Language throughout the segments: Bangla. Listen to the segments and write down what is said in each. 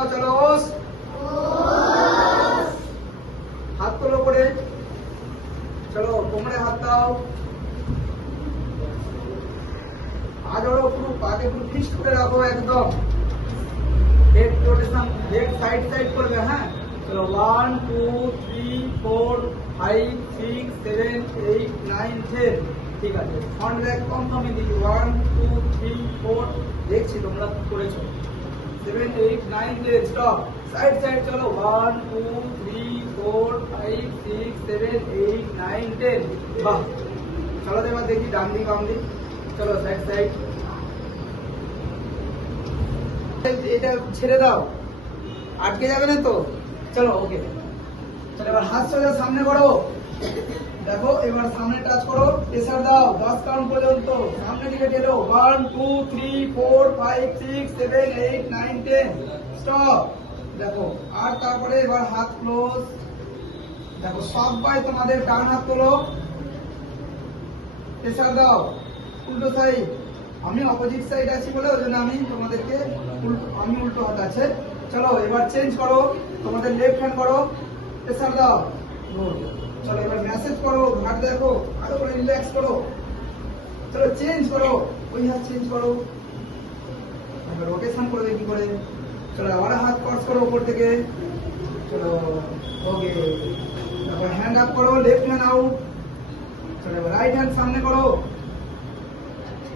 দাও, চলো হাত তোলো করে, চলো কোমরে হাত দাও, আজও পুরো পাকে পুরো ফিক্সড করে রাখো একদম। Head rotation, head side side করবে। হ্যাঁ চলো 1 2 3 4 5 6 7 8 9 10। ঠিক আছে, ফ্রন্ট ব্যাক কনফার্মে দিই 1 2 3 4 দেখছি তোমরা কি করেছো। 7 8 9 10 স্টপ। সাইড সাইড চলো 1 2 3 4 5 6 7 8 9 10। বাহ, চলো এবার দেখি ডান দিক বাম দিক। চলো সাইড সাইড, এটা ছেড়ে দাও, আটকে যাবে না তো। চলো ওকে, চলো এবার হাত সোজা সামনে করো। দেখো এবার সামনে টাচ করো, প্রেসার দাও 10 কাউন্ট পর্যন্ত, সামনে দিকে ঠেলো 1 2 3 4 5 6 7 8 9 10 স্টপ। দেখো আর তারপরে এবার হাত ক্লোজ। দেখো সবাই তোমাদের ডান হাত তোলো, প্রেসার দাও উল্টো সাইড। আমি অপোজিট সাইড আছি বলে ওই জন্য আমি তোমাদেরকে আমি উল্টো হাত আছে। চলো এবার চেঞ্জ করো, তোমাদের লেফট হ্যান্ড করো, প্রেসার দাও। চলো এবার মেসেজ করো, ঘাট দেখো, আরো করে রিল্যাক্স করো। চলো চেঞ্জ করো, ওই হাত চেঞ্জ করো, রোটেশন করবে কি করে। চলো আবার হাত ক্রস করো উপর থেকে। চলো ওকে, তারপর হ্যান্ড আপ করো, লেফট হ্যান্ড আউট। চলো এবার রাইট হ্যান্ড সামনে করো।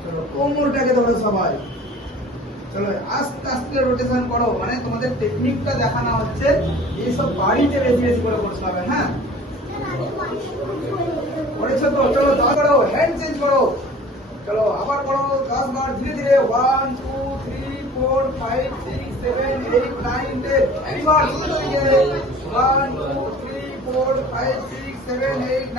চলো কোমরটাকে ধরো সবাই। চলো আস্তে আস্তে রোটেশন করো, মানে তোমাদের টেকনিকটা দেখানো হচ্ছে, এইসব বাড়িতে বেশি বেশি করে করতে হবে। হ্যাঁ করেছো তো, চলো 10 করো, হ্যান্ড চেঞ্জ করো। চলো আবার করো 10 বার ধীরে ধীরে, 1 2 3 4 5 6 7 8 9 10। এবার 1 2 3 4 5 6 7 8 9।